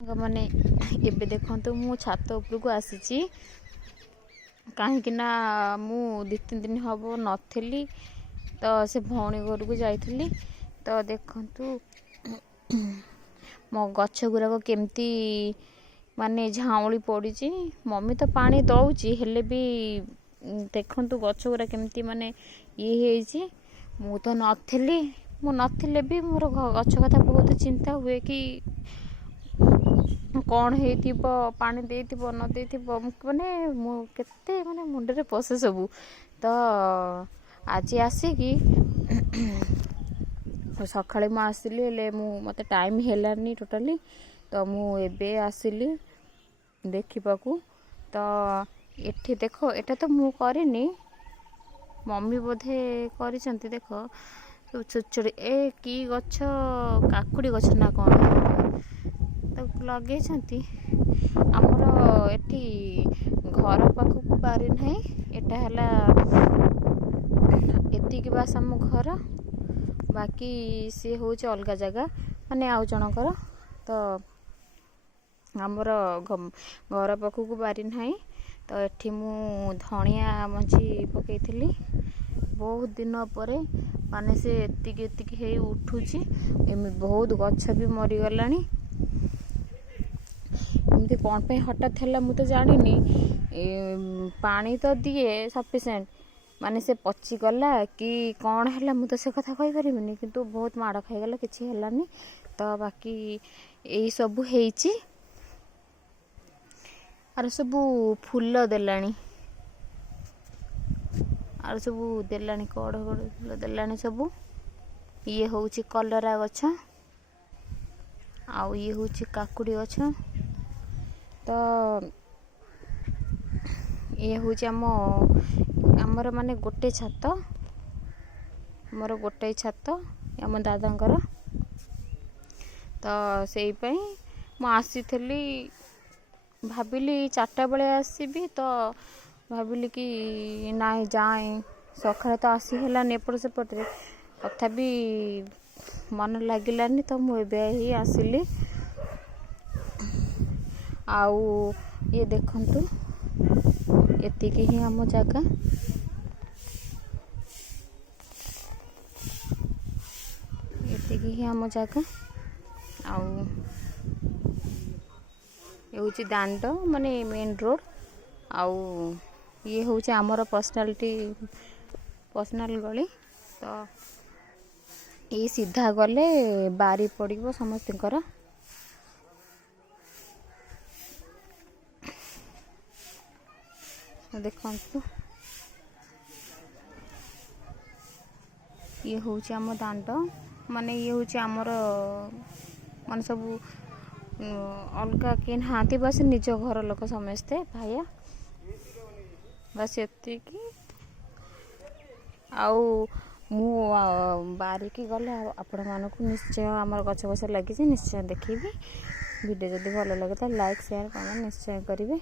ମାନେ ଏବେ ଦେଖନ୍ତୁ ମୁଁ ଛାତ ଉପରକୁ ଆସିଛି କାହିଁକି ନା ମୁଁ 2-3 ଦିନ ହେବ ନଥିଲି ତ ସେ ଭଉଣୀ ଘରକୁ ଯାଇଥିଲି। ତ ଦେଖନ୍ତୁ ମୋ ଗଛ ଗୁଡ଼ାକ କେମିତି ମାନେ ଝାଉଁଳି ପଡ଼ିଛି। ମମି ତ ପାଣି ଦେଉଛି ହେଲେ ବି ଦେଖନ୍ତୁ ଗଛ ଗୁଡ଼ା କେମିତି ମାନେ ଇଏ ହେଇଛି। ମୁଁ ତ ନଥିଲି, ମୁଁ ନଥିଲେ ବି ମୋର ଗଛ କଥା ବହୁତ ଚିନ୍ତା ହୁଏ କି କ'ଣ ହେଇଥିବ, ପାଣି ଦେଇଥିବ ନ ଦେଇଥିବ, ମାନେ ମୁଁ କେତେ ମାନେ ମୁଣ୍ଡରେ ପଶେ ସବୁ। ତ ଆଜି ଆସିକି ସକାଳେ ମୁଁ ଆସିଲି ହେଲେ ମୋତେ ଟାଇମ୍ ହେଲାନି ଟୋଟାଲି। ତ ମୁଁ ଏବେ ଆସିଲି ଦେଖିବାକୁ। ତ ଏଠି ଦେଖ, ଏଟା ତ ମୁଁ କରିନି, ମମି ବୋଧେ କରିଛନ୍ତି। ଦେଖ ସବୁ ଛୋଟ ଛୋଟ କି ଗଛ, କାକୁଡ଼ି ଗଛ ନା କ'ଣ ତାକୁ ଲଗେଇଛନ୍ତି। ଆମର ଏଠି ଘର ପାଖକୁ ବାରି ନାହିଁ, ଏଟା ହେଲା ଏତିକି ବାସ୍ ଆମ ଘର, ବାକି ସିଏ ହେଉଛି ଅଲଗା ଜାଗା, ମାନେ ଆଉ ଜଣଙ୍କର। ତ ଆମର ଘର ପାଖକୁ ବାରି ନାହିଁ। ତ ଏଠି ମୁଁ ଧଣିଆ ମଞ୍ଜି ପକାଇଥିଲି ବହୁତ ଦିନ ପରେ, ମାନେ ସେ ଏତିକି ହେଇ ଉଠୁଛି। ବହୁତ ଗଛ ବି ମରିଗଲାଣି। ଏମିତି କ'ଣ ପାଇଁ ହଠାତ୍ ହେଲା ମୁଁ ତ ଜାଣିନି। ପାଣି ତ ଦିଏ ସଫିସିଏଣ୍ଟ, ମାନେ ସେ ପଚିଗଲା କି କ'ଣ ହେଲା ମୁଁ ତ ସେ କଥା କହିପାରିବିନି, କିନ୍ତୁ ବହୁତ ମାଡ଼ ଖାଇଗଲା, କିଛି ହେଲାନି। ତ ବାକି ଏଇ ସବୁ ହେଇଛି। ଆର ସବୁ ଫୁଲ ଦେଲାଣି, କଢ଼ ଫୁଲ ଦେଲାଣି ସବୁ। ଇଏ ହେଉଛି କଲରା ଗଛ, ଆଉ ଇଏ ହେଉଛି କାକୁଡ଼ି ଗଛ। ତ ଇଏ ହେଉଛି ଆମର ମାନେ ଗୋଟେ ଛାତ, ଆମର ଗୋଟାଏ ଛାତ ଆମ ଦାଦାଙ୍କର। ତ ସେଇପାଇଁ ମୁଁ ଆସିଥିଲି, ଭାବିଲି 4ଟା ବେଳେ ଆସିବି। ତ ଭାବିଲି କି ନାଇଁ ଯାଏଁ, ସକାଳେ ତ ଆସି ହେଲାନି ଏପଟ ସେପଟରେ, ତଥାପି ମନ ଲାଗିଲାନି। ତ ମୁଁ ଏବେ ହିଁ ଆସିଲି। ଆଉ ଇଏ ଦେଖନ୍ତୁ, ଏତିକି ହିଁ ଆମ ଜାଗା। ଏତିକି ହିଁ ଆମ ଜାଗା। ଆଉ ଏ ହେଉଛି ଦାଣ୍ଡ, ମାନେ ମେନ୍ ରୋଡ଼। ଆଉ ଇଏ ହେଉଛି ଆମର ପର୍ସନାଲ ଗଳି। ତ ଏଇ ସିଧା ଗଲେ ବାରି ପଡ଼ିବ ସମସ୍ତଙ୍କର। ଦେଖନ୍ତୁ ଇଏ ହେଉଛି ଆମ ଦାଣ୍ଡ, ମାନେ ଇଏ ହେଉଛି ଆମର, ମାନେ ସବୁ ଅଲଗା କେହି ନାହାନ୍ତି, ବାସ୍ ନିଜ ଘର ଲୋକ ସମସ୍ତେ, ଭାଇଆ, ବାସ୍ ଏତିକି। ଆଉ ମୁଁ ବାରିକି ଗଲେ ଆପଣମାନଙ୍କୁ ନିଶ୍ଚୟ ଆମର ଗଛ ଲାଗିଛି ନିଶ୍ଚୟ ଦେଖେଇବି। ଭିଡ଼ିଓ ଯଦି ଭଲ ଲାଗେ ତାହେଲେ ଲାଇକ୍, ସେୟାର, କମେଣ୍ଟ ନିଶ୍ଚୟ କରିବେ।